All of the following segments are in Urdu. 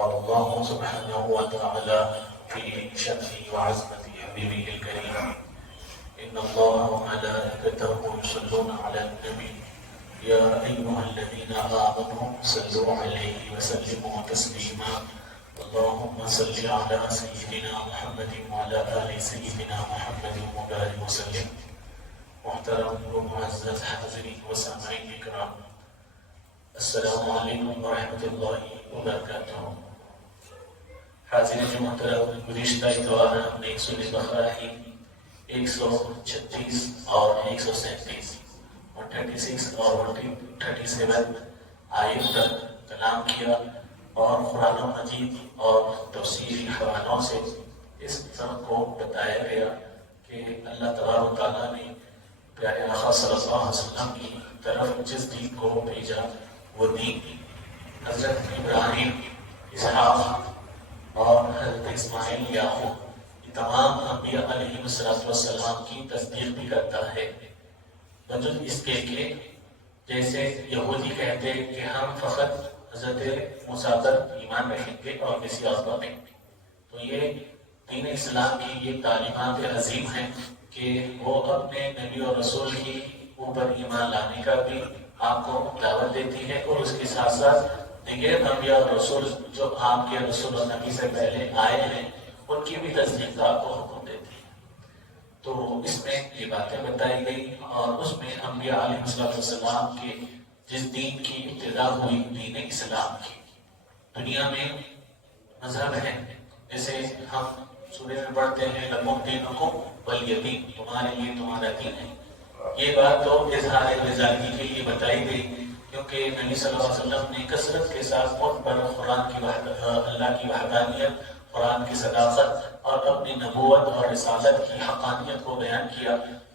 قال الله سبحانه وتعالى في شأن وعظمة حبيبه الكريم إن الله وملائكته يصلون على النبي يا أيها الذين آمنوا صلوا عليه وسلموا تسليما اللهم صل على سيدنا محمد وعلى آل سيدنا محمد وبارك وسلم. محترم و معزز حاضرین و سامعین اکرام، السلام علیکم ورحمۃ اللہ وبرکاتہ. حاضرین جو محترم، گزشتہ اتوار ہم نے سورۃ بقرہ کی 136 اور 137 اور 36 اور 37 آیت تک کلام کیا اور قرآن مجید اور تفسیری حوالوں سے اس سب کو بتایا گیا کہ اللہ تبارک و تعالیٰ نے پیارے آقا صلی اللہ علیہ وسلم کی طرف جس دین کو بھیجا وہ دین حضرت ابراہیم، اسحاق اور حضرت اسماعیل یعقوب یہ تمام انبیاء علیہ السلام کی تصدیق بھی کرتا ہے، بجز اس کے جیسے یہودی کہتے کہ ہم فقط حضرت موسیٰ پر ایمان رکھیں گے اور کسی اور پر نہیں. تو یہ دین اسلام کی یہ تعلیمات عظیم ہیں کہ وہ اپنے نبی اور رسول کی اوپر ایمان لانے کا بھی آپ کو دعوت دیتی ہے، اور اس کے ساتھ ساتھ دیگر انبیاء اور رسول جو آپ کے رسول اور نبی سے پہلے آئے ہیں ان کی بھی تصدیق کا آپ کو حکم دیتی ہے. تو اس میں یہ باتیں بتائی گئی اور اس میں انبیاء علیہ السلام کے جس دین کی ابتدا ہوئی دین اسلام کی. دنیا میں مذہب ہے، جیسے ہم سورہ میں پڑھتے ہیں لکم دینکم ولی دین، تمہارے لیے تمہارا دین ہے. یہ بات تو اظہار رضاگی کے لیے بتائی گئی کیونکہ نبی صلی اللہ علیہ وسلم نے کثرت کے ساتھ بہت بڑا قرآن کی اللہ کی وحدانیت، قرآن کی صداقت اور اپنی نبوت اور رسالت کی حقانیت کو بیان کیا،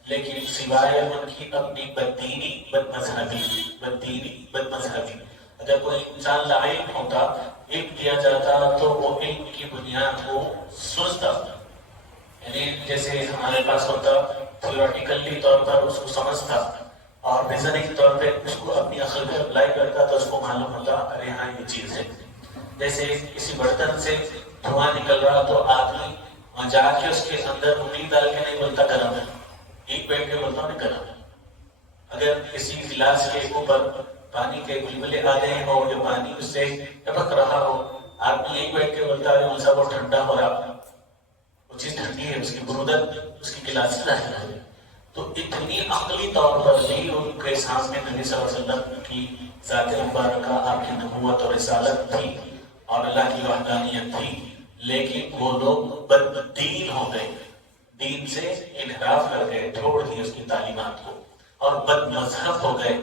لیکن سوائے ان کی اپنی بددینی بد مذہبی اگر کوئی انسان لائق ہوتا، علم دیا جاتا تو وہ علم کی بنیاد کو سوچتا، یعنی جیسے ہمارے پاس ہوتا تھیوریٹیکلی طور پر اس کو سمجھتا اور ریزننگ طور پہ اس کو اپنی عقل پہ اپلائی کرتا تو اس کو معلوم ہوتا ارے ہاں یہ چیز ہے. جیسے کسی برتن سے دھواں نکل رہا تو آدمی وہاں جا کے اس کے اندر انگلی ڈال کے نہیں بولتا گرم ہے، ایک بیٹھ کے بولتا نہیں گرم ہے. اگر کسی گلاس کے اوپر پانی کے بلبلے آ گئے ہو جو پانی اس سے ٹپک رہا ہو، آدمی ایک بیٹھ کے بولتا ہے کون سا وہ ٹھنڈا ہو رہا، وہ چیز ٹھنڈی ہے، اس کی برودت اس کی گلاس سے ظاہر ہے. تو اتنی عقلی طور پر بھی ان کے سامنے نبی صلی اللہ علیہ وسلم کی ذات مبارکہ، آپ کی نبوت اور رسالت تھی اور اللہ کی وحدانیت تھی، لیکن وہ لوگ بددین ہو گئے، دین سے انحراف کر گئے، چھوڑ دی اس کی تعلیمات کو اور بد مذہب ہو گئے.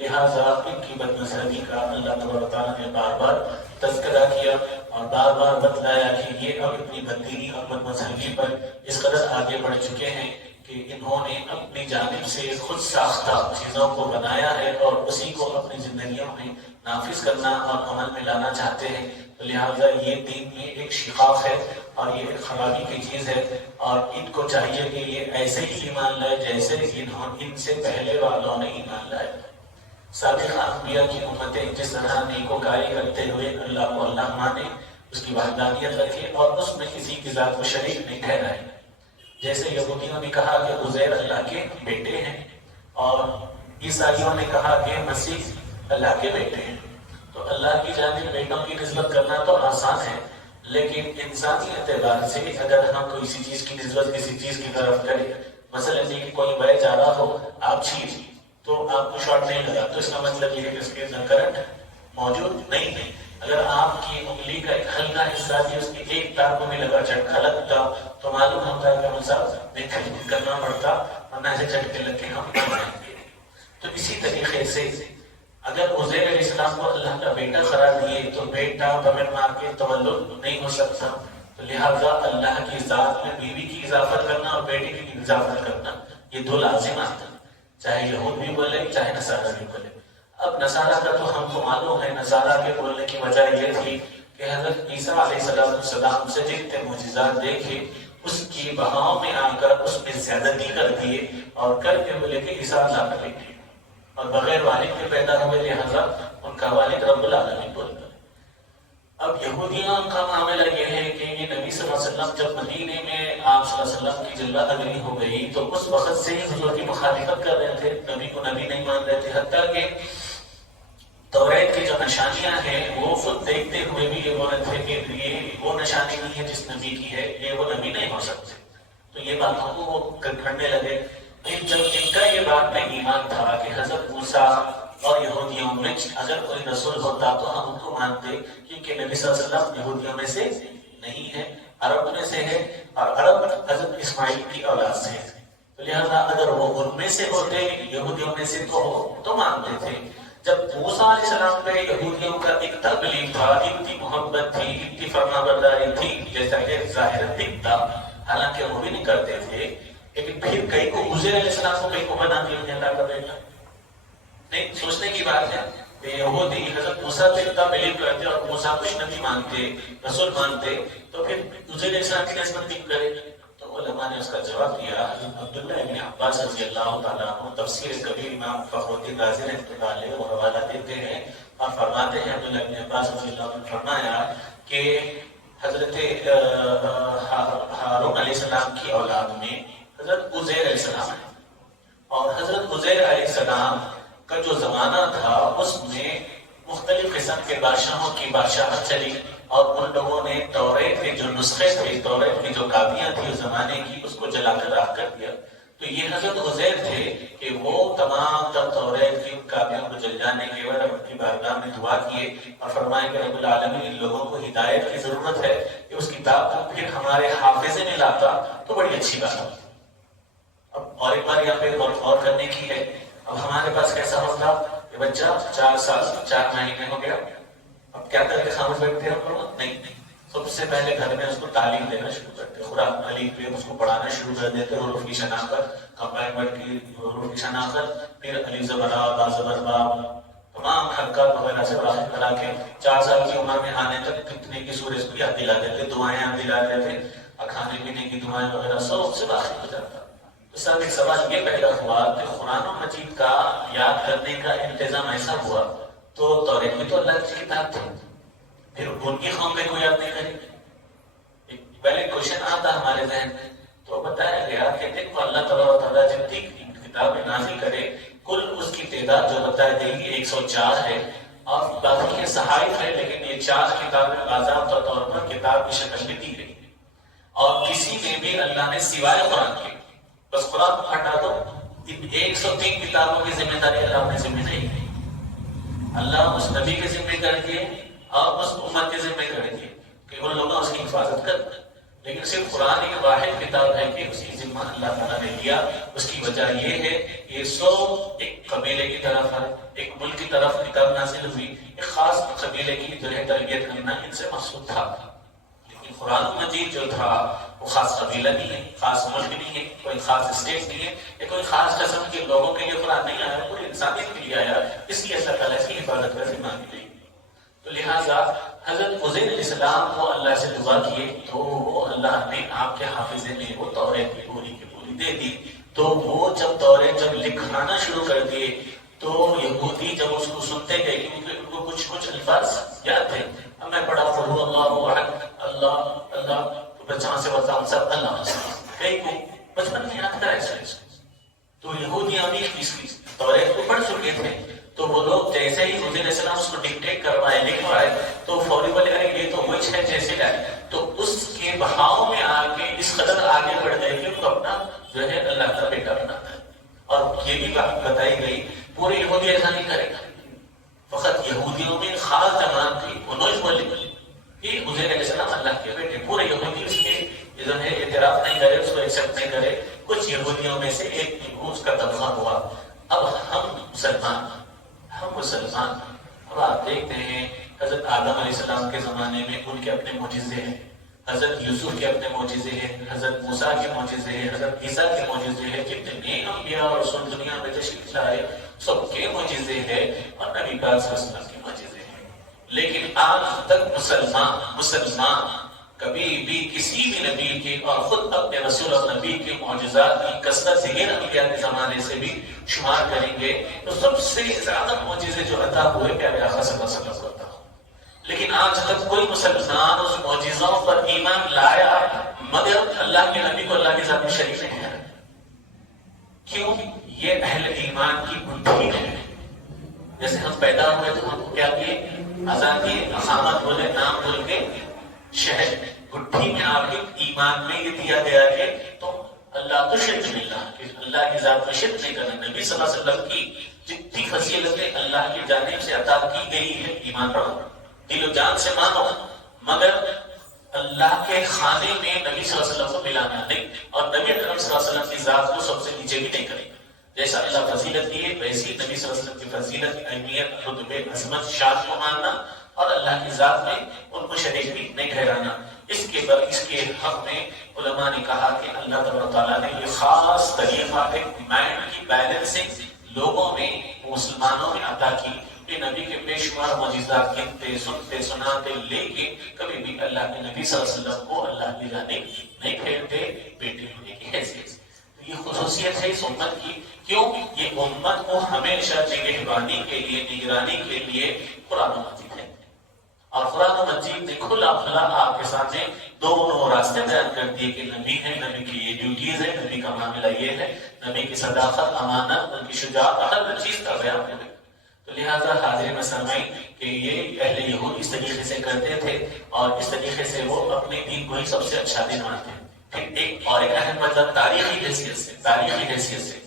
لہٰذا ان کی بد مذہبی کا اللہ تبارک و تعالیٰ نے بار بار تذکرہ کیا اور بار بار بتلایا کہ یہ اب اپنی بددینی اور بد مذہبی پر اس قدر آگے بڑھ چکے ہیں کہ انہوں نے اپنی جانب سے خود ساختہ چیزوں کو بنایا ہے اور اسی کو اپنی زندگیوں میں نافذ کرنا اور عمل میں لانا چاہتے ہیں. لہٰذا یہ دین میں ایک شقاق ہے اور یہ ایک خرابی کی چیز ہے، اور ان کو چاہیے کہ یہ ایسے ہی ایمان لائے جیسے ان سے پہلے والوں نے ایمان لائے. سابق انبیاء کی امتیں جس طرح نیکوکاری کرتے ہوئے اللہ کو اللہ مانے، اس کی وحدانیت رکھے اور اس میں کسی کی ذات کو شریک نہیں ٹھہرائے. جیسے یہودیوں نے کہا کہ عزیر اللہ کے بیٹے ہیں اور عیسائیوں نے کہا کہ مسیح اللہ کے بیٹے ہیں. تو اللہ کی جانب بیٹوں کی نسبت کرنا تو آسان ہے، لیکن انسانی اعتبار سے اگر ہم کسی چیز کی نسبت کسی چیز کی طرف کریں، مثلا کوئی بھائی جا رہا ہو آپ چھین تو آپ کو شارٹ نہیں لگا تو اس کا مطلب یہ ہے کہ اس کے اندر کرنٹ موجود نہیں ہے. اگر آپ کی انگلی کا ایک ہلکا حصہ بھی اس کی ایک تار کو بھی لگا جھٹکا لگتا تو معلوم ہوتا ہے کہ ہم صاحب دیکھ کرنا پڑتا ورنہ ایسے جھٹکے لگ کے ہم مر جائیں گے. تو اسی طریقے سے اگر عزیر علیہ السلام کو اللہ کا بیٹا قرار دیے تو بیٹا بغیر ماں کے تولد نہیں ہو سکتا. تو لہٰذا اللہ کی ذات میں بیوی کی اضافت کرنا اور بیٹے کی اضافت کرنا یہ دو لازمات ہیں، چاہے یہود بھی بولے چاہے نصارہ بھی بولے. اب نصارہ کا تو ہم کو معلوم ہے، نصارہ کے بولنے کی وجہ یہ تھی کہ حضرت عیسیٰ علیہ السلام سے جتنے معجزات دیکھے اس کی بہاؤ میں آ کر اس میں زیادتی کر دیے اور کر کے بولے کہ عیسیٰ اللہ کا بیٹے اور بغیر والد کے پیدا ہوئے، لہٰذا ان کا والد رب العالمین بولتا ہے. اب یہودیوں کا معاملہ یہ ہے کہ یہ نبی صلی اللہ علیہ وسلم جب مدینے میں آپ صلی اللہ علیہ وسلم کی جلوہ آوری ہو گئی تو اس وقت سے ہی حضور کی مخالفت کر رہے تھے، نبی کو نبی نہیں مان رہے تھے، حتیٰ کہ توریت کی جو نشانیاں ہیں وہ خود دیکھتے ہوئے بھی یہ بول رہے تھے کہ یہ وہ نشانی نہیں ہے جس نبی کی ہے، یہ وہ نبی نہیں ہو سکتے. تو یہ باتوں کو وہ کرنے لگے. لیکن جب ان کا یہ بات میں ایمان تھا کہ حضرت موسیٰ اور یہودیوں میں اگر کوئی رسول ہوتا تو ہم ان کو مانتے، کیونکہ نبی صلی اللہ علیہ وسلم یہودیوں میں سے نہیں ہے، عرب میں سے ہے، اور عرب حضرت اسماعیل کی اولاد سے ہے. تو لہٰذا اگر وہ ان میں سے ہوتے، یہودیوں میں سے تو مانتے تھے. جب موسیٰ علیہ السلام پہ یہودیوں کا اتنا بلیو تھا، اتنی محبت تھی، اتنی فرما برداری تھی، جیسا کہ ظاہر دکھتا، حالانکہ وہ بھی نہیں کرتے تھے، لیکن پھر کئی کو عزیر علیہ السلام کو کئی کو بنا دیا اللہ کا بیٹا. نہیں سوچنے کی بات ہے کہ یہودی حضرت موسیٰ پہ اتنا بلیو کرتے اور موسیٰ کچھ نبی مانتے، رسول مانتے، تو پھر عزیر علیہ السلام کی نسبت کیوں کرے؟ تو علماء نے اس کا جواب دیا. عبداللہ ابن عباس رضی اللہ تعالیٰ عنہ تفسیر کبیر امام فخر الدین رازی رحمۃ اللہ علیہ وہ حوالہ دیتے ہیں اور فرماتے ہیں، عبداللہ ابن عباس رضی اللہ عنہ نے فرمایا کہ حضرت ہارون علیہ السلام کی اولاد میں حضرت عزیر علیہ السلام ہے، اور حضرت عزیر علیہ السلام کا جو زمانہ تھا اس میں مختلف قسم کے بادشاہوں کی بادشاہت چلی، اور ان لوگوں نے توریت کے جو نسخے تھے، توریت کی جو کاپیاں تھی اس زمانے کی، اس کو جلا کر راکھ کر دیا. تو یہ حضرت عزیر تھے کہ وہ تمام توریت کی کاپیوں کو جل جانے کے بعد رب کی بارگاہ میں دعا کیے اور فرمائے کہ رب العالمین ان لوگوں کو ہدایت کی ضرورت ہے کہ اس کتاب کو پھر ہمارے حافظے میں لاتا تو بڑی اچھی بات ہے. اب اور ایک بار یہاں پہ غور کرنے کی ہے. اب ہمارے پاس کیسا ہوتا کہ بچہ 4 سال 4 مہینے ہو گیا، اب کیا کر کے خاموش بیٹھتے ہیں ہم لوگ؟ نہیں، سب سے پہلے گھر میں اس کو تعلیم دینا شروع کرتے، قرآن الف پہ اس کو پڑھانا شروع کر دیتے، حروف کی شناخت، کمپائنمنٹ کی حروف کی شناخت، پھر الف زبر آ، با زبر با، تمام حرکات وغیرہ سے واقف کرا کے 4 سال کی عمر میں آنے تک کتنے کی سورج کو یاد دلا دیتے، دعائیں یاد دلا دیتے، کھانے پینے کی دعائیں وغیرہ سب سے واقف ہو جاتا. تو سر ایک سوال یہ پیدا ہوا کہ قرآن مجید کا یاد کرنے کا انتظام ایسا ہوا تو توریت بھی تو اللہ کی کتاب تھی، پھر ان کی قوم میں کوئی یاد نہیں کرے. پہلے کوشچن آتا ہمارے ذہن میں تو بتایا گیا کہ دیکھو اللہ تعالیٰ جتنی کتابیں نازل کرے کل اس کی تعداد جو بتائی گئی 104 ہے، اور باقی کے صحائف ہے، لیکن یہ 4 کتابیں باضابطہ طور پر کتاب کی شکل میں دی گئی. اور کسی میں بھی اللہ نے سوائے قرآن کے، بس قرآن کو ہٹا دو، 103 کتابوں کی ذمہ داری اللہ نے ذمہ نہیں کی. اللہ اس نبی کے ذمہ کر کے اور اس امت کے ذمہ کر کے کہ ان لوگوں اس کی حفاظت کر. لیکن صرف قرآن ایک واحد کتاب ہے کہ اس کی ذمہ اللہ تعالیٰ نے لیا. اس کی وجہ یہ ہے کہ یہ سب ایک قبیلے کی طرف ہے، ایک ملک کی طرف کتاب نازل ہوئی، ایک خاص قبیلے کی جو ہے تربیت کرنا ان سے مقصود تھا. لیکن قرآن مجید جو تھا وہ خاص قبیلہ نہیں ہے، خاص ملک نہیں ہے، کوئی خاص اسٹیٹ نہیں ہے، یا کوئی خاص قسم کے لوگوں کے لیے قرآن نہیں آیا، پوری انسانیت کے لیے آیا. اس لیے اللہ تعالیٰ اس کی حفاظت کا ذمہ ملی. تو لہٰذا حضرت عزیر علیہ السلام کو اللہ سے دعا کیے تو وہ اللہ نے آپ کے حافظے میں وہ توریت کی پوری دے دی. تو وہ جب توریت جب لکھانا شروع کر دیے تو یہودی جب اس کو سنتے گئے کیونکہ ان کو کچھ الفاظ یاد تھے. اب میں پڑھا پڑھوں اللہ احد، اللہ اللہ، تو بچہ سے بتاؤں سب اللہ کئی کو بچپن میں یاد کرا ایسا. تو یہودیاں بھی اس کی توریت کو پڑھ چکے تھے، تو وہ لوگ جیسے ہی حضور علیہ السلام اس کو ڈکٹیٹ کروائے لکھوائے تو فوری بولے گا یہ تو وہی ہے جیسے ہے. تو اس کے بہاؤ میں آ کے اس قدر آگے بڑھ گئے کہ ان کو اپنا جو ہے اللہ کا بیٹا بناتا ہے. اور یہ بھی بات بتائی گئی پورے یہودی ایسا نہیں کرے گا، فقط یہودیوں میں خاص جماعت تھی انہوں بولے کہ حضور علیہ السلام اللہ کے بیٹے. پورے یہودی اس کے جو ہے اعتراف نہیں کرے، اس کو ایکسپٹ نہیں کرے. کچھ یہودیوں میں سے ایک اس کا طبقہ ہوا. اب ہم مسلمان اب آپ دیکھتے ہیں حضرت آدم علیہ السلام کے زمانے میں ان کے اپنے معجزے ہیں، حضرت یوسف کے اپنے معجزے ہیں، حضرت موسیٰ کے معجزے ہیں، حضرت عیسیٰ کے معجزے ہیں. جتنے انبیاء اور رسول دنیا میں تشریف لائے سب کے معجزے ہیں اور نبی پاک صلی اللہ علیہ وسلم کے معجزے ہیں. لیکن آج تک مسلمان کبھی بھی کسی بھی نبی کے اور خود اپنے رسول اور نبی کے معجزات کی کثرت سے غیر انبیاء کے زمانے سے بھی شمار کریں گے تو سب سے زیادہ معجزے جو عطا ہوئے پیارے آقا صلی اللہ علیہ وسلم کو عطا. لیکن آج تک کوئی مسلمان اس معجزوں پر ایمان لایا مگر اللہ کے نبی کو اللہ کی ذات میں شریک نہیں ہے. کیوں؟ یہ اہل ایمان کی بندھی ہے. جیسے ہم پیدا ہوئے تو ہم کیا کیے؟ اذان کی اقامت بولے، نام بول کے شہر گٹھی میں آپ کے ایمان میں یہ دیا گیا کہ تم اللہ تو شرک باللہ، اللہ کی ذات میں شرک نہیں کرنا. نبی صلی اللہ علیہ وسلم کی جتنی فضیلتیں اللہ کی جانب سے عطا کی گئی ہے، ایمان رکھو، دل و جان سے مانو، مگر اللہ کے خانے میں نبی صلی اللہ علیہ وسلم کو ملانا نہیں، اور نبی اکرم صلی اللہ علیہ وسلم کی ذات کو سب سے نیچے بھی نہیں کرے. جیسا اللہ فضیلت دیے ویسی نبی صلی اللہ علیہ وسلم کی فضیلت، اہمیت، رتبے، عظمت، شان کو ماننا اور اللہ کی ذات میں ان کو شریک بھی نہیں ٹھہرانا. اس کے حق میں علماء نے کہا کہ اللہ تبارک تعالیٰ نے یہ خاص طریقہ ایک مائنڈ کی بیلنسنگ لوگوں میں، مسلمانوں میں عطا کی کہ نبی کے بے شمار معجزات گنتے، سنتے، سناتے، لے کے کبھی بھی اللہ کے نبی صلی اللہ علیہ وسلم کو اللہ کی جانب نہیں پھیرتے بیٹے ہونے کی حیثیت سے. یہ خصوصیت ہے اس امت کی. کیوں؟ یہ امت کو ہمیشہ نگہبانی کے لیے، نگرانی کے لیے قرآن مجید ہے. اور قرآن مجید نے کھلا کھلا آپ کے سامنے دونوں راستے بیان کر دیے کہ نبی ہے، نبی کی یہ ڈیوٹیز ہے، نبی کا معاملہ یہ ہے، نبی کی صداقت، امانت، ان کی شجاعت، ہر چیز کا بیان ہے. تو لہٰذا حاضرین و سامعین کہ یہ اہل یہود اس طریقے سے کرتے تھے اور اس طریقے سے وہ اپنے دین کو ہی سب سے اچھا دین مانتے ہیں. پھر ایک اور ایک اہم مطلب تاریخی حیثیت سے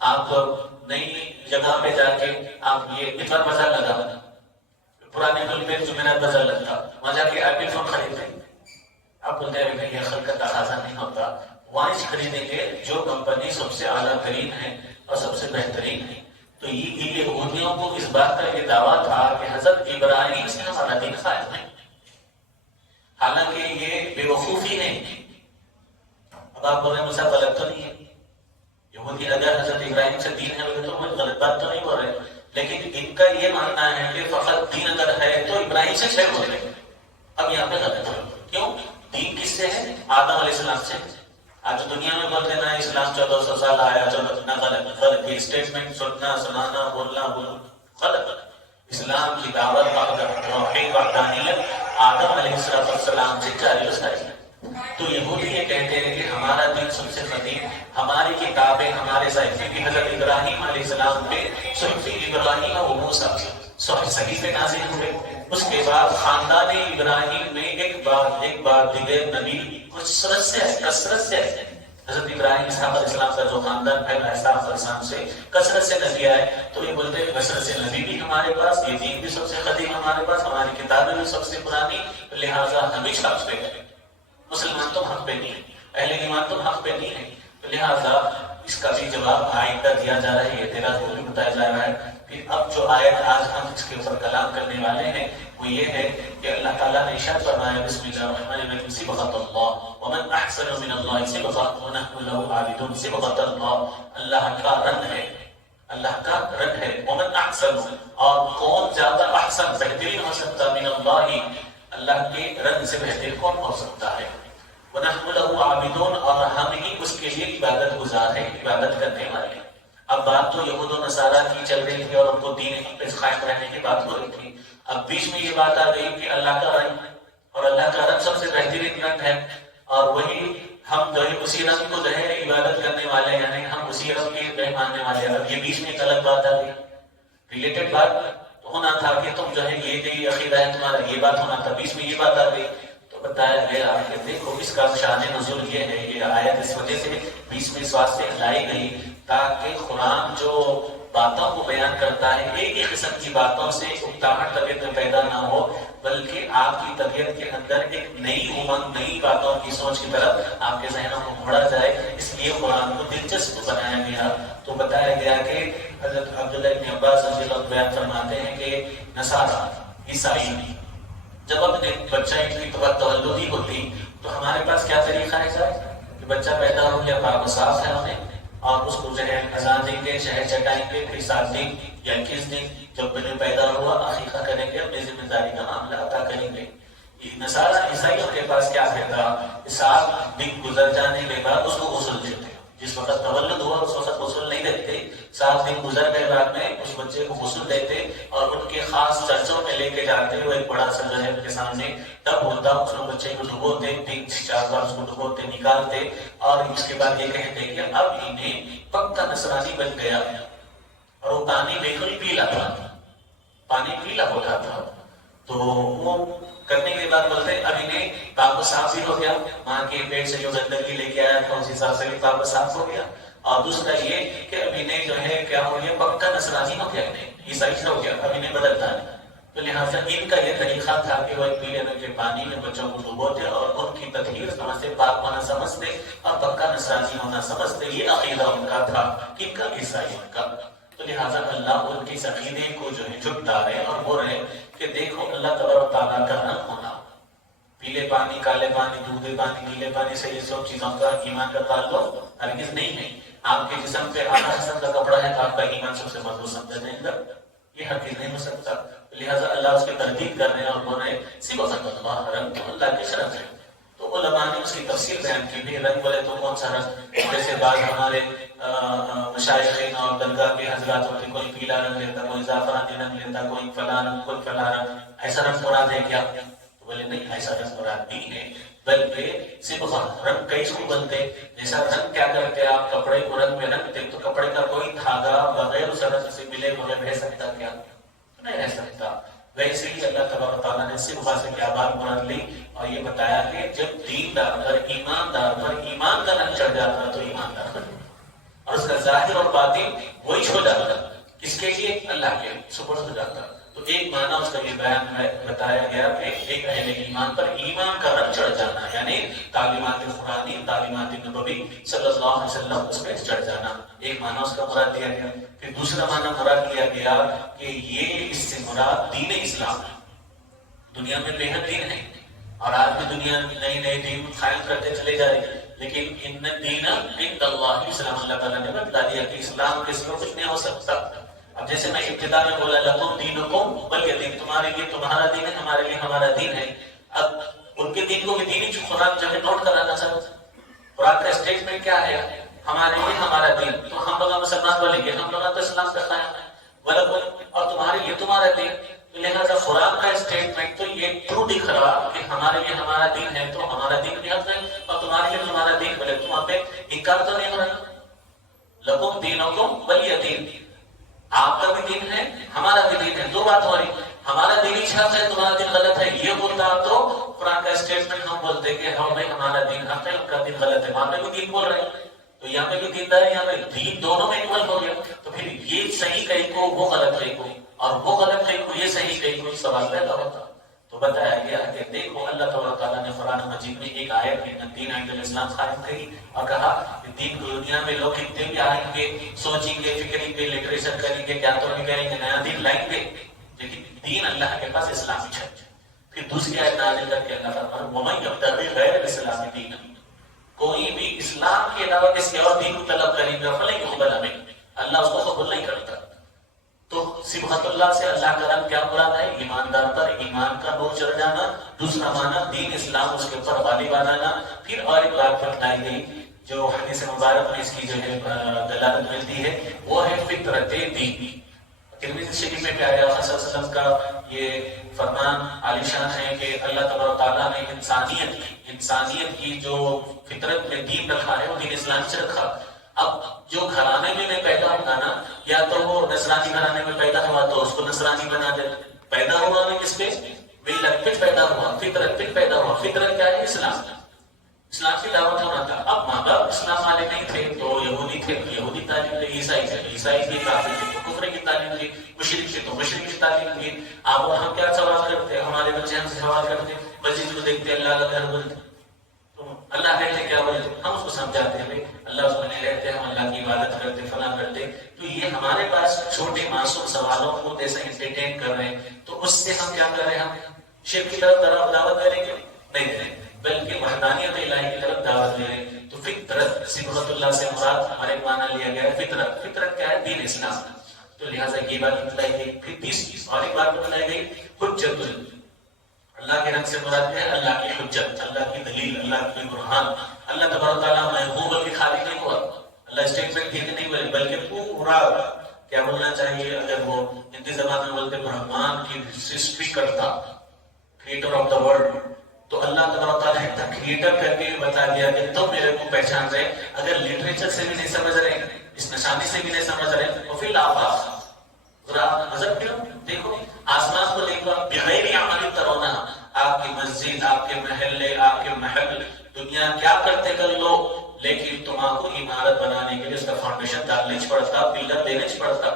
آپ نئی جگہ پہ جا کے آپ یہ اتنا مزہ لگا، پرانے ملک میں جمعرات بازار لگتا، وہاں جا کے ایپل فون خریدتے ہیں، آپ بولتے ہیں کہ یہ خلق کا تقاضا نہیں ہوتا. وہاں خریدیں گے جو کمپنی سب سے اعلیٰ ترین ہے اور سب سے بہترین ہے. تو یہ یہودیوں کو اس بات کا یہ دعویٰ تھا کہ حضرت ابراہیم سے ہمارا دین قائم ہے، حالانکہ یہ بے وقوفی ہے. اب آپ بول رہے ہیں مسا غلط تو نہیں ہے، یہودی اگر حضرت ابراہیم سے دین ہے تو کوئی غلط بات تو نہیں بول رہے، لیکن ان کا یہ ماننا ہے کہ فقط دین اگر ہے تو ابراہیم سے شروع ہو رہے. اب یہاں پہ غلط ہے. کیوں؟ دین کس سے ہے؟ آدم علیہ السلام سے. آج دنیا میں بول دینا اسلام 1400 سال آیا، غلط. یہ اسٹیٹمنٹ سننا، سنانا، بولنا غلط. اسلام کی دعوت آدم علیہ السلام سے جاری رسائی. تو یہودی یہ کہتے ہیں کہ ہمارا دین سب سے قدیم، ہماری کتابیں، ہمارے صحیفے بھی حضرت ابراہیم علیہ السلام پہ صحیفے ابراہیم و موسیٰ صحیفے نازل ہوئے. اس کے بعد خاندان ابراہیم میں ایک بار دیگر نبی کثرت سے حضرت ابراہیم اسحاق علیہ السلام کا جو خاندان پھیلا اسحاق علیہ السلام سے کثرت سے نبی آئے. تو یہ بولتے ہیں کثرت سے نبی بھی ہمارے پاس، یہ دین بھی سب سے قدیم ہمارے پاس، ہماری کتابیں بھی سب سے پرانی، لہٰذا ہمیشہ حق پہ ہے. مسلمان تو حق پہ نہیں ہے، اہل ایمان تو حق پہ نہیں ہے. لہٰذا اس کا بھی جواب آئندہ دیا جا رہا ہے، یہ تیرا ضرور بتایا جا رہا ہے. پھر اب جو آیت آج ہم اس کے اوپر کلام کرنے والے ہیں وہ یہ ہے کہ اللہ تعالیٰ نے ارشاد فرمایا بسم اللہ الرحمن الرحیم صبغۃ اللہ ومن احسن من اللہ صبغۃ ونحن له عابدون. صبغۃ اللہ، اللہ کا رنگ ہے، اللہ کا رنگ ہے. ومن احسن، اور کون زیادہ احسن بہترین ہو سکتا، من اللہ، اللہ کے رنگ سے بہتر کون ہو سکتا ہے. وَنَحْنُ لَهُ عَابِدُونَ، اور ہم ہی اس کے لیے عبادت گزار ہیں، عبادت کرنے والے. اب بات تو یہود و نصارہ کی چل رہی تھی اور ان کو دین پہ قائم رہنے کی بات ہو رہی تھی. اب بیچ میں یہ بات آ گئی کہ اللہ کا رنگ، اور اللہ کا رنگ سب سے بہترین رنگ ہے، اور وہی ہم جو ہے اسی رنگ کو جو ہے عبادت کرنے والے، یعنی ہم اسی رنگ کے ماننے والے ہیں. اب یہ بیچ میں ایک الگ بات آ گئی، ریلیٹڈ بات ہونا تھا کہ تم جو ہے یہ عقیدہ ہے تمہارا، یہ بات ہونا تھا، بیچ میں یہ بات آ گئی. بتایا گیا کہ دیکھو اس کا شان نزول یہ ہے، یہ آیت اس وجہ سے بیچ میں اس واسطے لائی گئی تاکہ قرآن جو باتوں کو بیان کرتا ہے ایک ہی قسم کی باتوں سے اکتاہٹ طبیعت میں پیدا نہ ہو، بلکہ آپ کی طبیعت کے اندر ایک نئی امنگ، نئی باتوں کی سوچ کی طرف آپ کے ذہنوں کو موڑا جائے. اس لیے قرآن کو دلچسپ بنایا گیا. تو بتایا گیا کہ حضرت عبداللہ بن عباس رضی اللہ عنہ بیان فرماتے ہیں کہ نصارہ، عیسائی جب اپنے بچہ کی تولدی ہوتی تو ہمارے پاس کیا طریقہ ہے سر کہ بچہ پیدا ہو گیا، پاک و صاف ہے ہمیں، اور اس کو جو ہے اذان دیں گے، شہر چٹائیں گے، پھر 7 دن یا 21 دن جب بچہ پیدا ہوا عقیقہ کریں گے، اپنی ذمہ داری کا معاملہ ادا کریں گے. نصارہ عیسائیوں کے پاس کیا کہتا، 7 دن گزر جانے کے بعد اس کو غسل دیتے. جس وقت تولد ہوا اس وقت غسل نہیں دیتے، 7 دن گزر گئے بعد میں اس بچے کو غسل دیتے اور ان کے خاص چرچوں میں لے کے جاتے، وہ ایک بڑا سا جو ہے ان کے سامنے ٹب ہوتا، اس میں بچے کو ڈبوتے، 3-4 بار اس کو ڈبوتے نکالتے اور اس کے بعد یہ کہتے کہ اب انہیں پکا نصرانی بن گیا، اور وہ پانی بالکل پیلا تھا، پانی پیلا ہوتا تھا، تو وہ کرنے کے بعد بولتے اب انہیں پاک صاف بھی ہو گیا، ماں کے پیٹ سے جو گندگی لے کے آیا تھا اس حساب سے بھی پاک صاف ہو گیا، اور دوسرا یہ کہ اب انہیں جو ہے کیا ہو گیا، پکا نصرانی ہو گیا، انہیں عیسائی ہو گیا، اب انہیں بدلتا ہے۔ تو لہٰذا ان کا یہ طریقہ تھا کہ وہ پیلے رنگ کے پانی میں بچوں کو ڈبوتے اور ان کی تطہیر سمجھتے، پاک ہونا سمجھتے اور پکا نصرانی ہونا سمجھتے، یہ عقیدہ ان کا تھا، کن کا؟ عیسائی کا۔ تو لہٰذا اللہ ان کے عقیدے کو جو ہے جھٹلا رہے اور بول رہے کہ دیکھو اللہ تبارک تعالیٰ کا رنگ ہونا، پیلے پانی، کالے پانی، دودھے پانی، نیلے پانی سے یہ سب چیزوں کا ایمان کا تعلق ہرگز نہیں ہے۔ آپ کے جسم پہ اعلیٰ قسم کا کپڑا ہے تو آپ کا ایمان سب سے مضبوط سمجھا جائے گا، یہ ہرگز نہیں ہو سکتا۔ لہٰذا اللہ اس کی تردید کر رہے ہیں اور بول رہے ہیں صفت اللہ، رنگ تو اللہ کے شرف ہے۔ تو علماء نے اس کی تفسیر بیان کی بھی، رنگ بولے تو کون سا رنگ؟ جیسے بعض ہمارے مشائخین اور درگاہ کے حضرات ہوتے، کوئی پیلا رنگ لیتا، کوئی زعفرانی رنگ لیتا، کوئی فلاں رنگ، کوئی فلاں رنگ، ایسا رنگ مراد ہے کیا؟ تو بولے نہیں، ایسا رنگ مراد نہیں ہے، بلکہ صرف رنگ کئی سو بنتے، جیسا رنگ کیا کرتے آپ کپڑے کو رنگ میں رنگتے، تو کپڑے کا کوئی دھاگا بغیر اس رنگ سے ملے بغیر رہ سکتا کیا؟ نہیں رہ سکتا۔ ویسے ہی اللہ تبارک تعالیٰ نے صرف سے کیا بات مراد لی اور یہ بتایا کہ جب دیندار پر ایماندار پر ایمان کا رنگ چڑھ جاتا تو ایماندار پر، اور اس کا ظاہر اور باطن وہی ہو جاتا، کس کے لیے؟ اللہ کے سپرد ہو جاتا۔ تو ایک معنی اس کا یہ بیان ہے، بتایا گیا کہ ایک اہل ایمان پر ایمان کا رنگ چڑھ جانا، یعنی تعلیمات قرآنی، تعلیمات نبوی صلی اللہ علیہ وسلم اس پہ چڑھ جانا، ایک معنی اس کا مراد دیا گیا۔ پھر دوسرا معنی مراد لیا گیا کہ یہ اس سے مراد دین اسلام ہے، دنیا میں بے حد دین ہے اور آج بھی دنیا نئے نئے دین قائم کرتے چلے جا رہے ہیں، لیکن ان دین عند اللہ اسلام، اللہ تعالیٰ نے بتلا دیا کہ اسلام کے سوا کچھ نہیں ہو سکتا۔ اب جیسے میں ابتدا میں بولا لکم دینکم ولی دین، تمہارے لیے تمہارا دین ہے، ہمارے لیے ہمارا دین ہے۔ اب ان کے دین کو بھی دینی قرآن جو ہے نوٹ کرانا سر، قرآن کا اسٹیٹمنٹ کیا ہے؟ ہمارے لیے ہمارا دین، تو ہم لوگ مسلمان بولیں گے ہم لوگ تو اسلام کا قائم ہے، اور تمہارے لیے تمہارا دین، لہذا قرآن کا اسٹیٹمنٹ تو یہ ٹرو دکھ رہا کہ ہمارے لیے ہمارا دین ہے تو ہمارا دین بھی حق ہے، اور تمہارے لیے تمہارا دین، بولے تم وہاں پہ انکار تو نہیں ہو رہا، لکم دینکم ولی دین، آپ کا بھی دین ہے ہمارا بھی دین ہے، دو بات ہو رہی، ہمارا دین ہی حق ہے تمہارا دین غلط ہے، یہ بولتا تو قرآن کا اسٹیٹمنٹ ہم بولتے کہ ہمارا دین حق ہے ان کا دین غلط ہے، وہاں پہ بھی دین بول رہے ہیں، تو یہاں پہ بھی دیندار ہے، یہاں پہ دین دونوں میں اکول ہو گیا، تو پھر یہ صحیح کہیں کو وہ غلط کہیں کو، اور وہ غلط کہیں کو یہ صحیح کہیں کو، سوال پیدا ہوتا۔ تو بتایا گیا کہ دیکھو اللہ تبارک تعالیٰ نے قرآن مجید میں ایک آیت میں دین عند الاسلام قائم کری اور کہا کہ دین کو دنیا میں لوگ کتنے بھی آئیں گے، سوچیں گے، فکریں گے، لٹریچر کریں گے، کیا تو نہیں کریں گے، نیا دین لائیں گے، لیکن دین اللہ کے پاس اسلامی ہے۔ پھر دوسری آیت نازل کر کے اللہ تعالیٰ وَمَن يَبْتَغِ غَيْرَ الْإِسْلَامِ دِينًا، کوئی بھی اسلام کے علاوہ کسی اور دین کو طلب کرے گا فَلَن يُقْبَلَ مِنْهُ، اللہ اس کو قبول نہیں کرتا۔ تو صبغت اللہ سے اللہ کا رنگ کیا مراد ہے؟ ایماندار پر ایمان کا نور چڑھ جانا، دوسرا معنی دین اسلام اس کے اوپر غالب آ جانا۔ پھر اور ایک بات بتلائی گئی جو حدیث مبارک میں اس کی جو ہے دلالت ملتی ہے، وہ ہے فطرت دین۔ ترمذی شریف میں پیارے آقا صلی اللہ علیہ وسلم کا یہ فرمان عالی شان ہے کہ اللہ تبارک تعالیٰ نے انسانیت کی جو فطرت میں دین رکھا ہے وہ دین اسلام سے رکھا۔ اب جو گھرانے میں پیدا ہوگا نا، یا تو وہ نصرانی گھرانے میں پیدا ہوا تو اس کو نصرانی بنا دے، پیدا ہوا میں کس پہ؟ ملت پہ پیدا ہوا، فطرت پہ پیدا ہوا۔ فطرت کیا ہے؟ اسلام، اسلام کی دعوت ہونا تھا۔ اب ماں باپ اسلام والے نہیں تھے تو یہودی تھے تو یہودی تعلیم دی، عیسائی تھے عیسائی کی، کافر تھے تو کفر کی تعلیم دی، مشرک تھے تو مشرک کی تعلیم دی۔ آپ اور ہم کیا سوال کرتے ہیں؟ ہمارے بچے ہم سے سوال کرتے ہیں، مسجد کو دیکھتے اللہ کا گھر بولتے، اللہ کہتے کیا بولتے، ہم اس کو سمجھاتے ہیں اللہ اس کو نہیں کہتے، ہم اللہ کی عبادت کرتے، فلاں کرتے۔ تو یہ ہمارے پاس چھوٹے معصوم سوالوں کو جیسے انٹرٹین کر رہے ہیں، تو اس سے ہم کیا کر رہے ہیں؟ ہم شرک کی طرف دعوت دے رہے ہیں؟ نہیں دے رہے، بلکہ وحدانیت الہی کی طرف دعوت دے رہے ہیں۔ تو فطرت صبغت اللہ سے مراد ہمارے معنی لیا گیا ہے فطرت۔ فطرت کیا ہے؟ دین اسلام۔ تو لہٰذا یہ بات بتلائی گئی۔ پھر تیسری اور ایک بات بتلائی گئی، حجت اللہ کے رنگ سے مراد ہے اللہ کی حجت، اللہ کی دلیل، اللہ کی برہان۔ اللہ تبارک تعالیٰ محبوب کی خالق نہیں ہوا، اللہ اسٹیٹمنٹ دیتے نہیں بولے بلکہ پورا کیا بولنا چاہیے، اگر وہ ہندی زبان میں بولتے برہمان کی سسٹری کرتا، کریٹر آف دا ورلڈ، تو اللہ تعالیٰ نے کریٹر کر کے بتا دیا کہ تم میرے کو پہچان رہے، اگر لٹریچر سے بھی نہیں سمجھ رہے، اس نشانی سے بھی نہیں سمجھ رہے، تو پھر آفاق ذرا نظر کرو، دیکھو آسمان کو دیکھو، بغیر عمل ترونا، آپ کی مسجد، آپ کے محلے، آپ کے محل، دنیا کیا کرتے کر لو، لیکن تمہارا کو عمارت بنانے کے لیے اس کا فاؤنڈیشن ڈالنے پڑتا، پلر دینے پڑتا،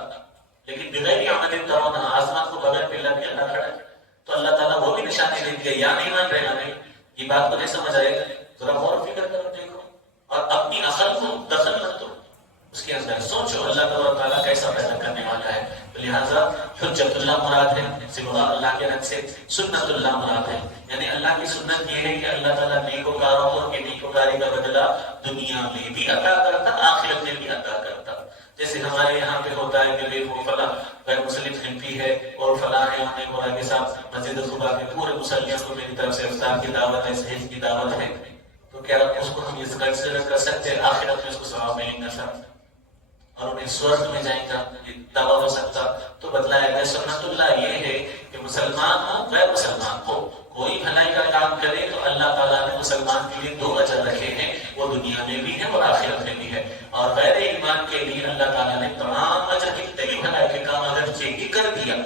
لیکن بغیر عمل ترونا، آسمان کو بغیر پلر کے اللہ کھڑا ہے، تو اللہ تعالیٰ وہ بھی نشانی دے دیا، یا نہیں مان رہے ہمیں، یہ بات کو نہیں سمجھ رہے، ذرا غور و فکر کرو، دیکھو اور اپنی عقل کو دخل مت دو، اس کے اندر سوچو اللہ تعالیٰ کیسا پیدا کرنے والا ہے، لہٰذا حجت اللہ مراد ہے، سوا اللہ کے رنگ سے سنت اللہ مراد ہے، یعنی اللہ کی سنت یہ ہے کہ اللہ تعالیٰ نیکوکاروں کو کہ نیکوکاری کا بدلہ دنیا میں بھی عطا کرتا، آخرت میں بھی عطا کرتا، جیسے ہمارے یہاں پہ ہوتا ہے کہ وہ فلاں غیر مسلم ہندی ہے اور فلاں ہے، انہیں بولا کے ساتھ مسجد صبح کے پورے مسلمانوں کو میری طرف سے افطار کی دعوت ہے، سحر کی دعوت ہے، تو کیا اس کو ہم یہ کنسیڈر کر سکتے ہیں آخرت میں اس کو ثواب ملے گا ساتھ اور انہیں سورگ میں جائیں گا، دعویٰ ہو سکتا، تو بتلایا گیا سنت اللہ یہ ہے کہ مسلمان ہو غیر مسلمان ہو کوئی بھلائی کا کام کرے تو اللہ تعالیٰ نے مسلمان کے لیے 2 اجر رکھے ہیں، وہ دنیا میں بھی ہے اور آخرت میں بھی ہے، اور غیر ایمان کے لیے اللہ تعالیٰ نے تمام اجر کتنے بھی بھلائی کے کام اگر چیک کر دیا،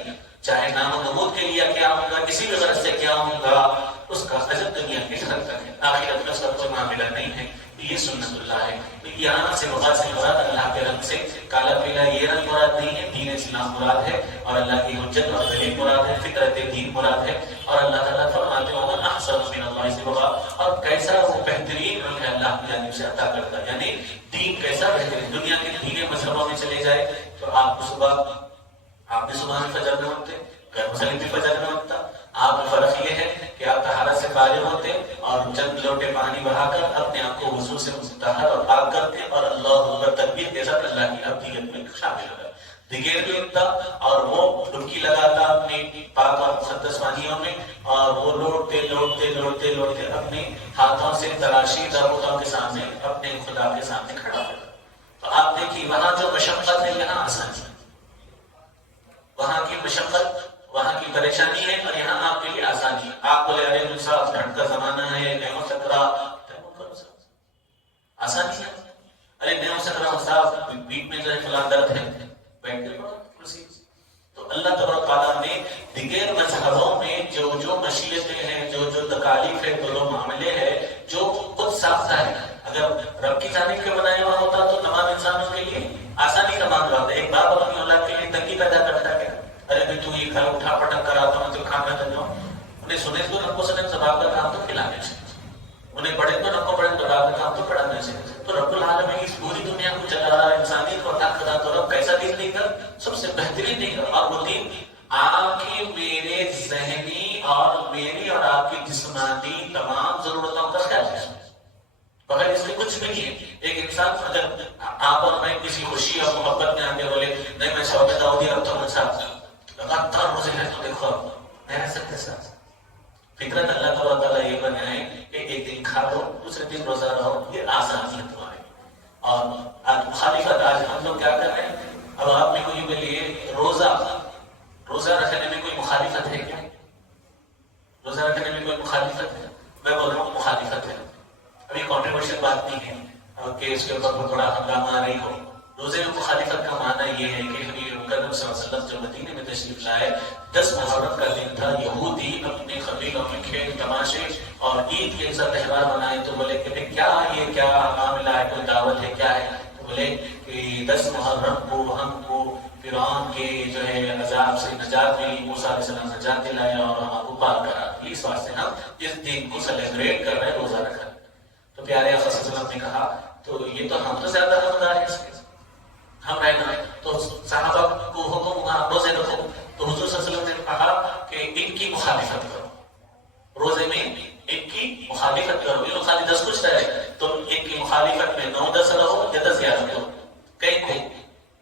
چاہے نام و نمود کے لیے کیا ہوگا، کسی بھی غرض سے کیا ہوگا، اس کا اجر دنیا کی حد تک ہے، آخرت میں اس کا کوئی معاملہ نہیں ہے، یہ سنت اللہ ہے۔ یہاں سے مراد سے مراد اللہ کے رنگ سے کالا پیلا یہ رنگ مراد نہیں ہے، دین اسلام مراد ہے، اور اللہ کی حجت اور دلیل مراد ہے، فطرت دین مراد ہے، اور اللہ تعالیٰ فرماتے ہیں وَمَنْ أَحْسَنُ مِنَ اللَّهِ صِفَةً، اور کیسا وہ بہترین رنگ ہے اللہ کی جانب سے عطا کرتا ہے، یعنی دین کیسا بہترین، دنیا کے دین مذہبوں میں چلے جائے تو آپ بھی صبح میں فجر میں اٹھتے، غیر مسلم بھی فجر میں اٹھتا، آپ میں فرق یہ ہے کہ آپ طہارت سے فارغ ہوتے اور چند لوٹے پانی بہا کر اپنے آپ کو وضو سے مطہر اور پاک کرتے اور اللہ اکبر تکبیر کے ساتھ اللہ کی ابدیت میں شامل ہوتا، دیگر بھی اٹھتا اور وہ ڈبکی لگاتا اپنی پاک اور مقدس پانیوں میں، اور وہ لوٹتے لوٹتے لوٹتے لوٹتے اپنے ہاتھوں سے تراشی درختوں کے سامنے اپنے خدا کے سامنے کھڑا ہوتا، تو آپ دیکھیے وہاں جو مشقت ہے یہاں آسانی، وہاں کی مشقت وہاں کی پریشانی ہے اور یہاں آپ کے لیے آسانی ہے، آپ بولے ارے صاحب ٹھنڈ کا زمانہ ہے، نیمو سکرا آسانی ہے، ارے نیمو سکرا صاحب پیٹ میں جو ہے فلاں درد ہے، بیٹھ کے کرسی، تو اللہ تبارک تعالیٰ نے دیگر مذہبوں میں جو جو مشیتیں ہیں، جو جو تکالیف ہے، جو معاملے ہیں، جو خود ساختہ ہے، اگر رب کی جانب کے بنایا ہوا ہوتا تو تمام انسانوں کے لیے آسانی کا معاملہ ہوتا ہے، ایک باپ اپنی اولاد کے لیے تنگی پیدا کرتا ہے، ارے بھی تو یہ گھر اٹھا پٹک کر آتا ہوں تو کھانا تو جاؤں، انہیں سنے تو رب کو سنے سباب کا کام تو کھلانے سے، انہیں پڑھے تو رب کو پڑھے تو باب کا کام تو پڑھانے سے، تو رب العالمین اس پوری دنیا کو چلا رہا ہے، انسانیت کو عطا کرا، تو رب کیسا دین دے گا، سب سے بہترین دے گا، اور وہ دین آپ کی میرے ذہنی اور میری اور آپ کی جسمانی تمام ضرورتوں کا خیال ہے، بغیر اس میں کچھ بھی نہیں ہے، ایک انسان اگر آپ اور میں کسی خوشی اور محبت میں آگے بولے نہیں میں شوق داؤدی رکھتا ہوں ساتھ لگاتار روزے ہیں تو دیکھو نہیں رہ سکتے ساتھ، فطرت اللہ تعالیٰ یہ بنائے کہ ایک دن کھا لو دوسرے دن روزہ رہو، یہ آسان ہے تمہارے، اور آج مخالفت آج ہم لوگ کیا کر رہے ہیں، اب آپ نے کوئی بولیے روزہ رکھنے میں کوئی مخالفت ہے کیا، روزہ رکھنے میں کوئی مخالفت ہے، میں بول رہا ہوں مخالفت ہے، ابھی کنٹروورشل بات نہیں ہے کہ اس کے اوپر بڑا ہنگامہ آ رہی ہو، روزے میں مخالفت کا معنی یہ ہے کہ حبیب مکرم صلی اللہ علیہ وسلم جو مدینے میں تشریف لائے 10 محرم کا دن تھا، یہودی اپنے قبیلوں میں کھیل تماشے اور عید کے جیسا تہوار منائے، تو بولے کہ کیا یہ کیا معاملہ ہے، کوئی دعوت ہے کیا ہے، تو بولے کہ 10 محرم کو ہم کو فرعون کے جو ہے عذاب سے نجات ملی، موسیٰ علیہ السلام نجات دلایا اور ہم کو پار کرا، اس واسطے ہم اس دن کو سیلیبریٹ کر رہے ہیں، روزہ رکھا، تو پیارے آقا صلی اللہ علیہ وسلم نے کہا تو یہ تو ہم تو زیادہ حقدار ہیں اس کے، ہم رہنا ہے، تو صحابہ کو حکم ہوا روزے رکھو، تو حضور صلی اللہ علیہ وسلم نے کہا کہ ان کی مخالفت کرو، روزے میں ان کی مخالفت کرو، یہ لوگ خالی 10 کچھ رہے، تم ان کی مخالفت میں 9-10 رہو یا 10 زیادہ کرو، کہیں کو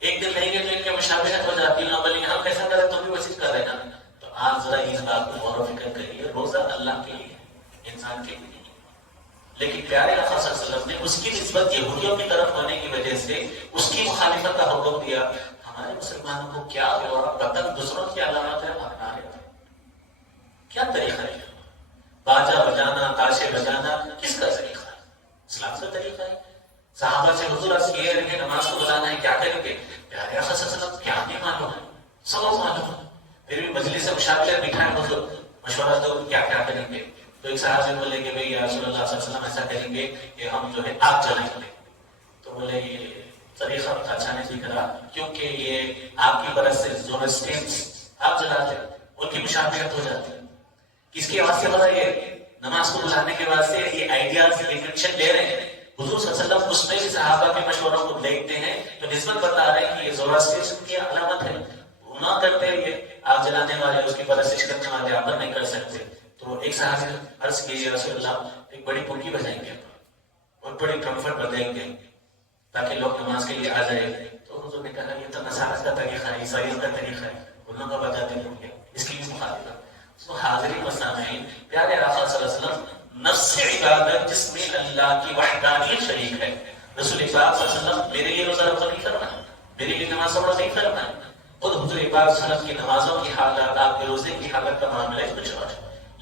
ایک دن رہیں گے تو ان کے مشابہت ہو جاتی ہے، بلکہ ہم کیسا کریں تم بھی وسیع کر رہے نا، تو آپ ذرا اس بات کو غور و فکر کریے، روزہ اللہ کے لیے انسان کے لیے، لیکن پیارے آقا صلی اللہ علیہ وسلم نے اس کی نسبت یہودیوں کی طرف ہونے کی وجہ سے اس کی مخالفت کا حکم دیا. ہمارے مسلمانوں کو کیا ہوا؟ پتنگ دوسروں کی علامت ہے، بھگنا ہے. کیا طریقہ ہے؟ باجا بجانا، تاشے بجانا کس کا طریقہ ہے؟ اسلام کا طریقہ ہے. صحابہ سے حضور یہ ہے کہ نماز کو بجانا ہے، کیا کریں گے؟ پیارے آقا صلی اللہ علیہ وسلم کیا نہیں معلوم ہے، سب معلوم ہے. پھر بھی مجلس مشاورت بٹھائے حضور، مشورہ دو کیا کیا کریں گے. تو ایک صحابی بولے کہ بھئی یا رسول اللہ صلی اللہ علیہ وسلم ایسا کریں گے کہ ہم جو ہے آگ جلائیں گے. تو بولے یہ طریقہ اچھا نہیں دکھ رہا، کیونکہ یہ آگ کی برس سے زورسٹینس آگ جلاتے ہیں، ان کی مشابہت ہو جاتی ہے. کس کے واسطے بتائیے؟ نماز کو بلانے کے واسطے یہ آئیڈیاز انفیکشن لے رہے ہیں. حضور صلی اللہ علیہ وسلم اس میں بھی صحابہ کے مشوروں کو دیکھتے ہیں تو نسبت بتا رہے ہیں کہ یہ زورسٹینس کی علامت ہے. وہ نہ کرتے یہ آگ جلانے والے، اس کی پرستش کرنے والے آپ نہیں کر سکتے. تو ایک صحابی نے عرض کی یا رسول اللہ ایک بڑی پھولکی بجائیں گے اور بڑی کمفرٹ بجائیں گے تاکہ لوگ نماز کے لیے آ جائے. تو حضور نے کہا یہ تو نصارہ کا طریقہ ہے، عیسائیوں کا طریقہ ہے، انہوں کا بجاتے لوگ اس کی بھی مخالفت. تو حاضرین و سامعین، پیارے آقا صلی اللہ علیہ وسلم نفس عبادت جس میں اللہ کی وحدانیت شریک ہے. رسول پاک صلی اللہ علیہ وسلم میرے لیے روزہ رکھنا نہیں کرنا ہے، میرے لیے نماز پڑھنا نہیں کرنا ہے. خود حضور پاک صلی اللہ علیہ وسلم کی نمازوں کی حالت، آپ کے روزے کی حالت کا معاملہ ہے کچھ اور.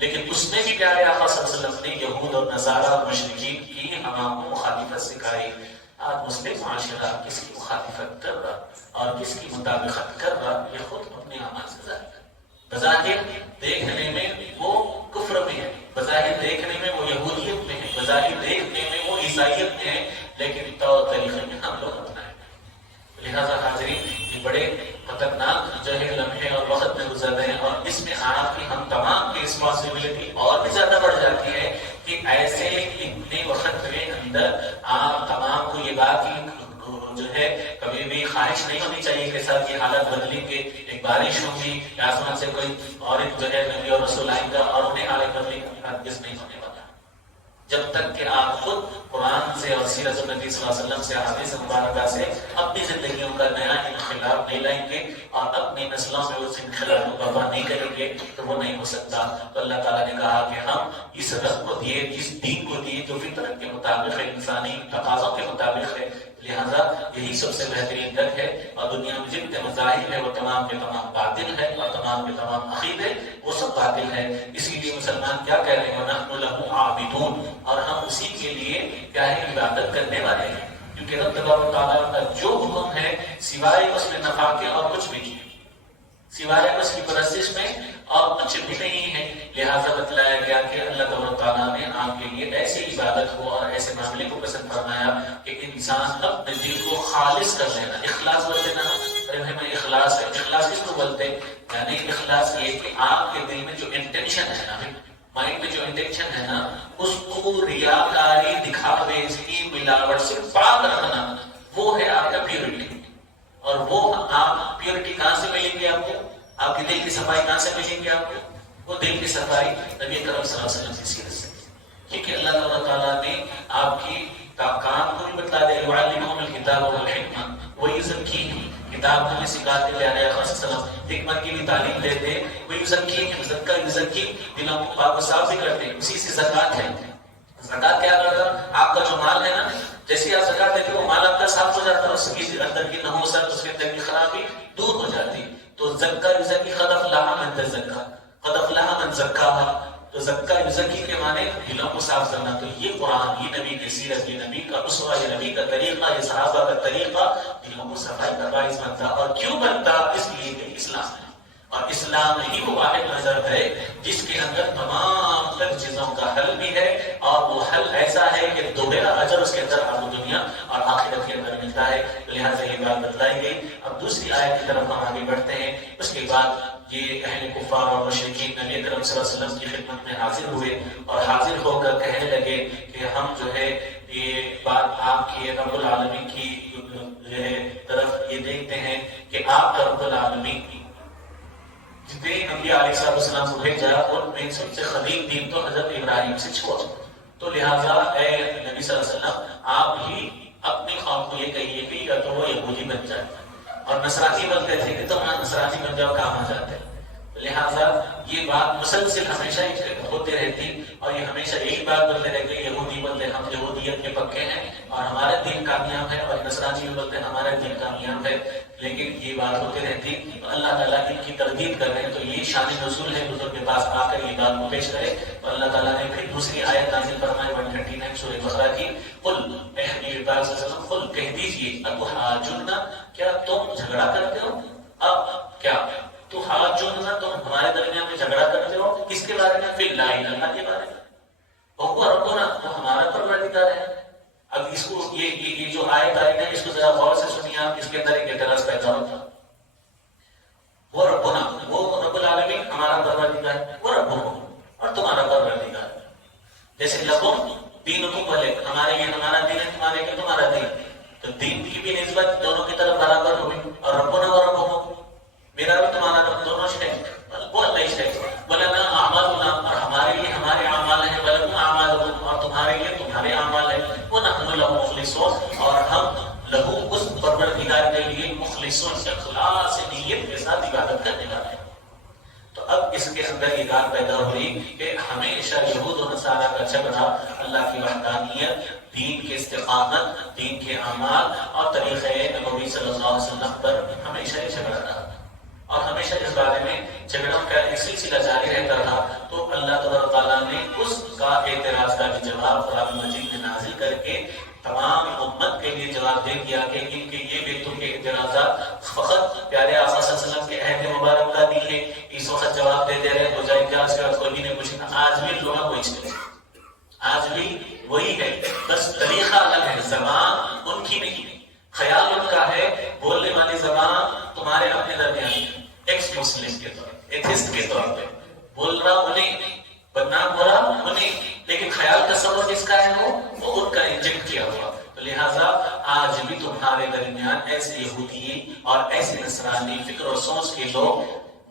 لیکن اس میں بھی پیارے آقا صلی اللہ علیہ وسلم نے یہود اور نصارہ اور مشرکین کی ہماروں کو مخالفت سکھائی. آج مسلم معاشرہ کس کی مخالفت کر رہا اور کس کی مطابقت کر رہا، یہ خود اپنے اعمال سے ظاہر ہے. بظاہر دیکھنے میں وہ کفر میں ہے، بظاہر دیکھنے میں وہ یہودیت میں ہے، بظاہر دیکھنے میں وہ عیسائیت میں ہے، لیکن طور طریقے میں ہم لوگ اپنا ہے. لہذا حاضرین، یہ بڑے خطرناک جو ہے لمحے اور وقت میں گزر رہے ہیں، اور اس میں آپ کی ہم تمام کی رسپانسبلٹی اور بھی زیادہ بڑھ جاتی ہے کہ ایسے اتنے وقت کے اندر آپ تمام کو یہ بات جو ہے کبھی بھی خواہش نہیں ہونی چاہیے کہ ساتھ یہ حالت بدلیں گے، ایک بارش ہوگی، آسمان سے کوئی اور ایک جو ہے نبی اور رسول آئیں گا اور انہیں حالت بدلیں گا. ہرگز نہیں ہونے والا جب تک کہ آپ خود قرآن سے اور سیرت النبی صلی اللہ علیہ وسلم سے، حدیث مبارکہ سے اپنی زندگیوں کا نیا انقلاب نہیں لائیں گے اور اپنی نسلوں میں اس انقلاب کو برپا نہیں کریں گے تو وہ نہیں ہو سکتا. تو اللہ تعالیٰ نے کہا کہ ہم اس رب کو دیے، اس دین کو دیے جو فطرت کے مطابق ہے، انسانی تقاضوں کے مطابق ہے. لہذا یہی سب سے بہترین ڈر ہے، اور دنیا میں جتنے مذاہب ہے وہ تمام کے تمام باطل ہے، اور تمام کے تمام عقیدے وہ سب باطل ہے. اسی لیے مسلمان کیا کہہ رہے ہیں؟ وَنَحْنُ لَهُ عَابِدُونَ، اور ہم اسی کے لیے کیا ہے؟ عبادت کرنے والے ہیں. کیونکہ رب تبارک و تعالیٰ کا جو حکم ہے سوائے اس میں نفع کے اور کچھ بھی نہیں، سوائے اس کی پرستش میں اور کچھ بھی نہیں ہے. لہذا بتلایا گیا کہ اللہ تبارک و تعالیٰ نے آپ کے لیے ایسی عبادت ہو اور ایسے معاملے کو پسند فرمایا کہ انسان اپنے دل کو خالص کر لینا. اخلاص بولتے نا، میں اخلاص ہے. اخلاص کس کو بولتے ہیں؟ یعنی اخلاص یہ کہ آپ کے دل میں جو انٹینشن ہے نا، مائنڈ میں جو انٹینشن ہے نا، اس کو ریاکاری، دکھاوے کی، ملاوٹ سے پاک رکھنا، وہ ہے آپ کا پیورٹی. اور وہ آپ پیورٹی کہاں سے ملیں گے؟ آپ کو آپ کے دل کی صفائی کہاں سے ملیں گے؟ آپ کو وہ دل کی صفائی نبی کرم صلی اللہ علیہ وسلم کی سیرت سے. کیونکہ اللہ تعالیٰ نے آپ کی کام کو بھی بتا دیا، وَعَلِّمُهُمُ الْكِتَابَ وَالْحِكْمَةَ وَيُزَكِّيهِمْ، کتاب کو بھی سکھاتے تھے علیہ السلام، حکمت کی بھی تعلیم دیتے. وَيُزَكِّيهِمْ، زکا یزکی، دلوں کو پاک و صاف بھی کرتے. اسی سے زکات ہے. زکات کیا کرتا؟ آپ کا جو مال ہے نا، جیسے آپ زکات دیتے وہ مال آپ کا صاف ہو جاتا ہے، اس کی اندر کی نحوست، اس کے اندر کی خرابی دور ہو جاتی. تو زکا یزکی، قد افلح من تزکا، قد افلح من زکاہا. تو زکا یزکی کے معنی دلوں کو صاف کرنا. تو یہ قرآن، یہ نبی کی سیرت، یہ نبی کا اسوہ، یہ نبی کا طریقہ، یہ صحابہ کا طریقہ دلوں کو صفائی کا باعث بنتا. اور کیوں بنتا؟ اس لیے کہ اسلام ہے، اور اسلام ہی وہ واحد مذہب ہے جس کے اندر تمام تر چیزوں کا حل بھی ہے، اور وہ حل ایسا ہے کہ دوبارہ اجر اس کے اندر آپ کو دنیا اور آخرت کے اندر ملتا ہے. لہٰذا یہ بات بتلائی گئی. اب دوسری آیت کی طرف ہم آگے بڑھتے ہیں. اس کے بعد یہ اہل کفار اور مشرکین نبی اکرم صلی اللہ علیہ وسلم کی خدمت میں حاضر ہوئے اور حاضر ہو کر کہنے لگے کہ ہم جو ہے یہ بات آپ کی رب العالمین کی جو ہے طرف یہ دیکھتے ہیں کہ آپ کا رب العالمین جتنے نبی علیہ السلام کو بھیجا ان میں سب سے قدیم دین تو حضرت ابراہیم سے چھوڑا. تو لہٰذا اے نبی صلی اللہ علیہ وسلم، آپ ہی اپنی قوم کو یہ کہیے کہ یا تو وہ یہودی بن جائے، اور نصرانی بنتے تھے کہ تم نصرانی بن جاؤ، کام آ جاتے ہیں. لہٰذا یہ بات مسلسل ہمیشہ ہوتے رہتی اور یہ ہمیشہ ایک بات بولتے رہتے یہودی بولتے ہم یہودیت کے پکے ہیں اور ہمارا دین کامیاب ہے، اور نصرانی بولتے ہمارا دین کامیاب ہے، لیکن یہ بات ہوتی رہتی. اللہ تعالیٰ ان کی تردید کر رہے ہیں. تو یہ شان نزول ہے حضور کے پاس آ کر یہ بات کو پیش کرے. تو اللہ تعالیٰ نے پھر دوسری آیت نازل فرمائی 139 سورہ بقرہ کی. قل اے حبیب پاک صلی اللہ علیہ وسلم قل کہہ دیجیے اتحاجونا کیا تم جھگڑا کرتے ہو؟ اب کیا تحاجونا تم ہمارے درمیان میں جھگڑا کرتے ہو کس کے بارے میں؟ فی اللہ اللہ کے بارے میں. وہ ربنا وہ ہمارا پروردگار ہے. اب اس کو یہ جو آیت آئی ہے اس کو ذرا غور سے سنیے آپ. اس کے اندر ایک اعتراض پیدا ہوتا وہ ربنا وہ رب العالمین ہمارا پروردگار ہے، وہ رب اور تمہارا پروردگار. جیسے لکم دینکم بولے ہمارے یہ ہمارا دین ہے، تمہارے یہ تمہارا دین. تو دین کی بھی نسبت دونوں کی طرف برابر ہوگی. اور ربنا و ربکم میرا بھی تمہارا رب دونوں سے وہ اللہ سے بولا نا اعمالنا اور ہمارے لیے ہمارے اعمال ہیں، ولکم اعمالکم اور تمہارے لیے تمہارے اعمال ہیں. ونحن له مخلصون اور ہم لہو اس پروردگار کے لیے مخلصون اخلاص نیت کے ساتھ عبادت کرنے والے ہیں. تو اب اس کے اندر یہ بات پیدا ہوئی کہ ہمیشہ یہود و نصارہ کا جھگڑا اللہ کی وحدانیت، دین کے استقامت، دین کے اعمال اور طریقہ نبوی صلی اللہ علیہ وسلم پر ہمیشہ یہ جھگڑا رہا اور ہمیشہ اس بارے میں جھگڑوں کا ایک سلسلہ جاری رہتا رہا. تو اللہ تبارک تعالیٰ نے اس کا اعتراض کا بھی جواب قرآن مجید میں نازل کر کے تمام امت کے لیے جواب دے دیا کہ ان کے یہ بے تک کے اعتراضات فقط پیارے آقا صلی اللہ علیہ وسلم کے عہد مبارک کا دی ہے. اس وقت جواب دے رہے ہو جائے کیا اس کا کوئی نہیں پوچھنا. آج بھی لوگ وہی آج بھی وہی ہے، بس طریقہ الگ ہے. زبان ان کی نہیں، خیال ان کا ہے. بولنے والی زبان تمہارے اپنے درمیان ایکس مسلم کے طور پہ، ایتھسٹ کے طور پہ بول رہا انہیں، بدنام ہو رہا انہیں، لیکن خیال تصور جس کا ہے وہ ان کا انجیکٹ کیا ہوا. تو لہٰذا آج بھی تمہارے درمیان ایسے یہودی اور ایسے نصرانی فکر و سوچ کے لوگ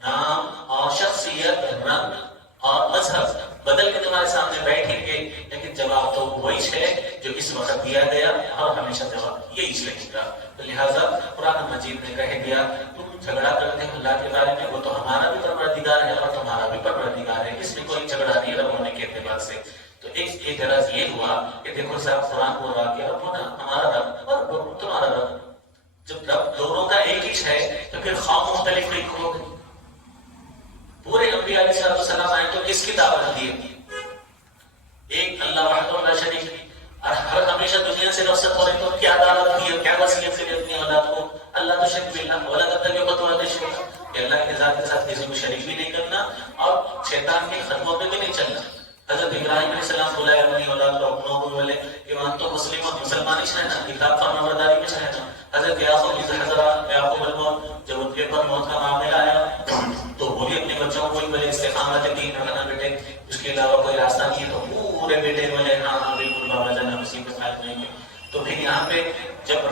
نام اور شخصیت، رنگ اور مذہب بدل کے تمہارے سامنے بیٹھیں گے، لیکن جواب تو وہی ہے جو اس وقت دیا گیا اور ہمیشہ جواب یہی رہے گا. تو لہٰذا قرآن مجید نے کہہ دیا تم جھگڑا کرتے ہو اللہ کے بارے میں، وہ تو ہمارا بھی پروردگار ہے اور تمہارا بھی پروردگار ہے. اس میں کوئی جھگڑا نہیں رب ہونے کے اعتبار سے. تو ایک اعتراض یہ ہوا کہ دیکھو صاحب قرآن کو رہا کہ رب ہونا ہمارا رب اور تمہارا رب. جب رب دونوں کا ایک ہی ہے تو پھر خواہ مختلف ایک ہو گئے. پورے انبیاء علیہ السلام آئے تو کس کی دعوت دی؟ ایک اللہ وحدہ لا شریک اور ہر ہمیشہ دنیا سے رخصت ہو رہے تو کیا دعوت دی ہے، کیا وصیت کی اپنی اولاد کو؟ اللہ تو شریک باللہ ولا تتبعوا خطوات الشیطان کہ اللہ کے ذات کے ساتھ کسی کو شریک بھی نہیں کرنا اور شیطان کے خطووں پہ بھی نہیں چلنا. حضرت ابراہیم علیہ السلام بلایا اپنی اولاد کو اپنوں کو بولے کہ وہاں تو مسلمان ہی رہنا، کتاب فرما برداری میں رہنا. حضرت یعقوب کی حضرات یعقوب الموت جب ان کے پر موت کا معاملہ آیا تو وہ بھی اپنے بچوں کو بولے استقامت دین رکھنا بیٹے، اس کے علاوہ کوئی راستہ نہیں ہے. تو پورے بیٹے بولے ہاں بالکل بابا جانا اسی کو خیال نہیں ہے. تو پھر یہاں پہ جب